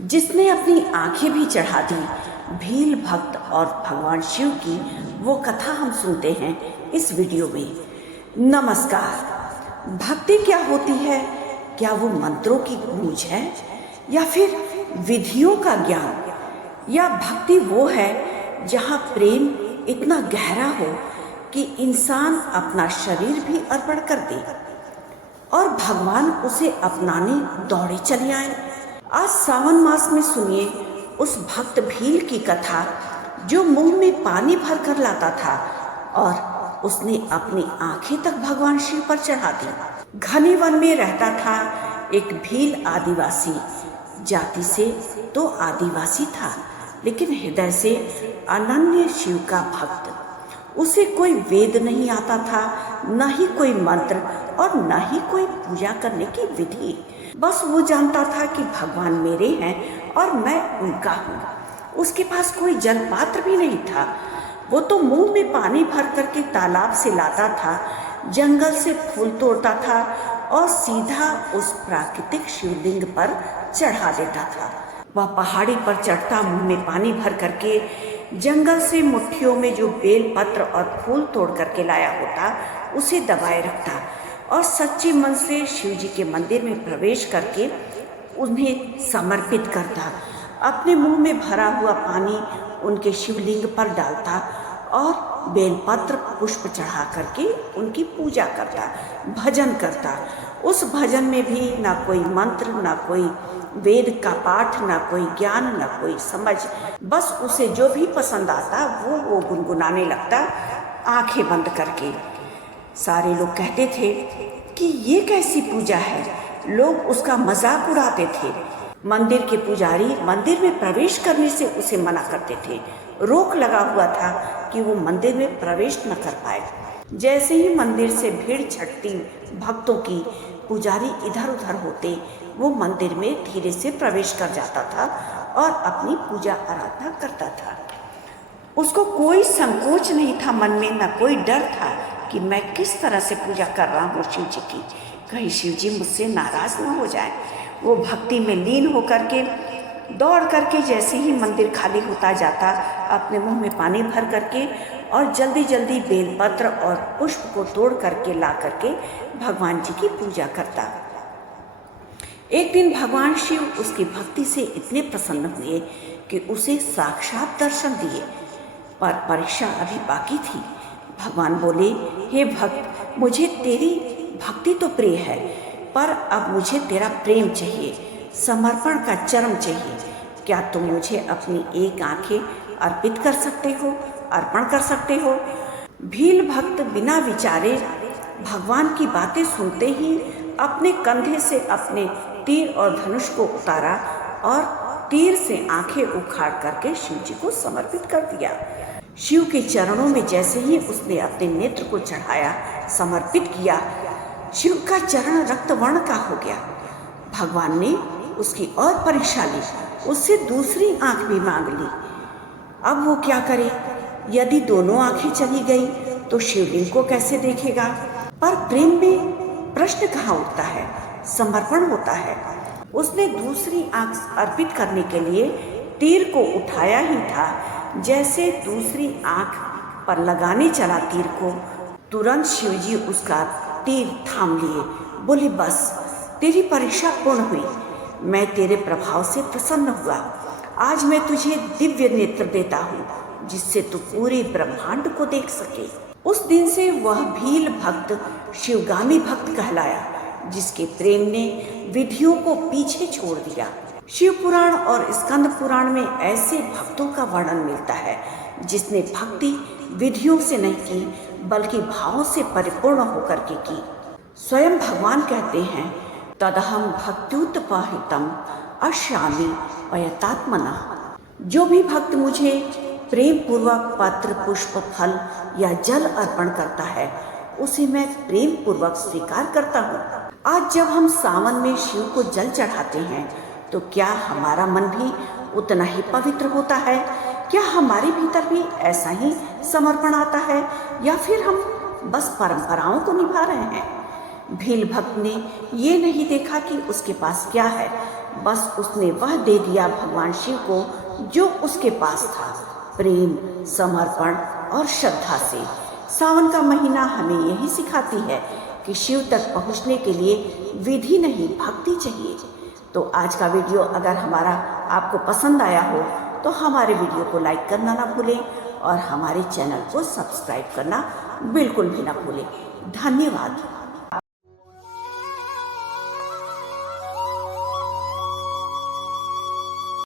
जिसने अपनी आंखें भी चढ़ा दी। भील भक्त और भगवान शिव की वो कथा हम सुनते हैं इस वीडियो में। नमस्कार। भक्ति क्या होती है? क्या वो मंत्रों की गूंज है या फिर विधियों का ज्ञान? या भक्ति वो है जहाँ प्रेम इतना गहरा हो कि इंसान अपना शरीर भी अर्पण कर दे और भगवान उसे अपनाने दौड़े चले आए। आज सावन मास में सुनिए उस भक्त भील की कथा जो मुंह में पानी भर कर लाता था और उसने अपनी आंखें तक भगवान शिव पर चढ़ा दी। घने वन में रहता था एक भील आदिवासी। जाति से तो आदिवासी था, लेकिन हृदय से अनन्य शिव का भक्त। उसे कोई वेद नहीं आता था, न ही कोई मंत्र और न ही कोई पूजा करने की विधि। बस वो जानता था कि भगवान मेरे हैं और मैं उनका हूँ। उसके पास कोई जल पात्र भी नहीं था। वो तो मुंह में पानी भर करके तालाब से लाता था, जंगल से फूल तोड़ता था और सीधा उस प्राकृतिक शिवलिंग पर चढ़ा देता था। वह पहाड़ी पर चढ़ता, मुंह में पानी भर करके जंगल से मुट्ठियों में जो बेल पत्र और फूल तोड़ करके लाया होता उसे दबाए रखता और सच्चे मन से शिव जी के मंदिर में प्रवेश करके उन्हें समर्पित करता। अपने मुंह में भरा हुआ पानी उनके शिवलिंग पर डालता और बेलपत्र पुष्प चढ़ा करके उनकी पूजा करता, भजन करता। उस भजन में भी ना कोई मंत्र, ना कोई वेद का पाठ, ना कोई ज्ञान, ना कोई समझ। बस उसे जो भी पसंद आता वो गुनगुनाने लगता, आंखें बंद करके। सारे लोग कहते थे कि ये कैसी पूजा है। लोग उसका मजाक उड़ाते थे। मंदिर के पुजारी मंदिर में प्रवेश करने से उसे मना करते थे। रोक लगा हुआ था कि वो मंदिर में प्रवेश न कर पाए। जैसे ही मंदिर से भीड़ छटती भक्तों की, पुजारी इधर उधर होते, वो मंदिर में धीरे से प्रवेश कर जाता था और अपनी पूजा आराधना करता था। उसको कोई संकोच नहीं था मन में, न कोई डर था कि मैं किस तरह से पूजा कर रहा हूँ शिव जी की, कहीं शिव जी मुझसे नाराज न हो जाए। वो भक्ति में लीन होकर के दौड़ करके जैसे ही मंदिर खाली होता जाता, अपने मुंह में पानी भर करके और जल्दी जल्दी बेलपत्र और पुष्प को तोड़ करके ला करके भगवान जी की पूजा करता। एक दिन भगवान शिव उसकी भक्ति से इतने प्रसन्न हुए कि उसे साक्षात दर्शन दिए, पर परीक्षा अभी बाकी थी। भगवान बोले, हे भक्त, मुझे तेरी भक्ति तो प्रिय है, पर अब मुझे तेरा प्रेम चाहिए, समर्पण का चरम चाहिए। क्या तुम मुझे अपनी एक आंखें अर्पित कर सकते हो, अर्पण कर सकते हो? भील भक्त बिना विचारे भगवान की बातें सुनते ही अपने कंधे से अपने तीर और धनुष को उतारा और तीर से आंखें उखाड़ करके शिव जी को समर्पित कर दिया। शिव के चरणों में जैसे ही उसने अपने नेत्र को चढ़ाया, समर्पित किया, शिव का चरण रक्तवर्ण का हो गया। भगवान ने उसकी और परीक्षा ली, उससे दूसरी आंख भी मांग ली। अब वो क्या करे? यदि दोनों आंखें चली गई तो शिवलिंग को कैसे देखेगा? पर प्रेम में प्रश्न कहाँ उठता है, समर्पण होता है। उसने दूसरी आंख अर्पित करने के लिए तीर को उठाया ही था। जैसे दूसरी आंख पर लगाने चला तीर को, तुरंत शिवजी उसका तीर थाम लिए। बोले, बस तेरी परीक्षा पूर्ण हुई, मैं तेरे प्रभाव से प्रसन्न हुआ। आज मैं तुझे दिव्य नेत्र देता हूँ जिससे तू पूरे ब्रह्मांड को देख सके। उस दिन से वह भील भक्त शिवगामी भक्त कहलाया, जिसके प्रेम ने विधियों को पीछे छोड़ दिया। शिव पुराण और स्कंद पुराण में ऐसे भक्तों का वर्णन मिलता है जिसने भक्ति विधियों से नहीं की, बल्कि भावों से परिपूर्ण होकर के की। स्वयं भगवान कहते हैं, तदहम भक्त्युत्पाहितम अश्यामि पयतात्मना। जो भी भक्त मुझे प्रेम पूर्वक पत्र, पुष्प, फल या जल अर्पण करता है, उसे मैं प्रेम पूर्वक स्वीकार करता हूँ। आज जब हम सावन में शिव को जल चढ़ाते हैं, तो क्या हमारा मन भी उतना ही पवित्र होता है? क्या हमारे भीतर भी ऐसा ही समर्पण आता है, या फिर हम बस परंपराओं को निभा रहे हैं? भील भक्त ने ये नहीं देखा कि उसके पास क्या है, बस उसने वह दे दिया भगवान शिव को जो उसके पास था, प्रेम, समर्पण और श्रद्धा से। सावन का महीना हमें यही सिखाती है कि शिव तक पहुंचने के लिए विधि नहीं, भक्ति चाहिए। तो आज का वीडियो अगर हमारा आपको पसंद आया हो तो हमारे वीडियो को लाइक करना ना भूलें और हमारे चैनल को सब्सक्राइब करना बिल्कुल भी ना भूलें। धन्यवाद।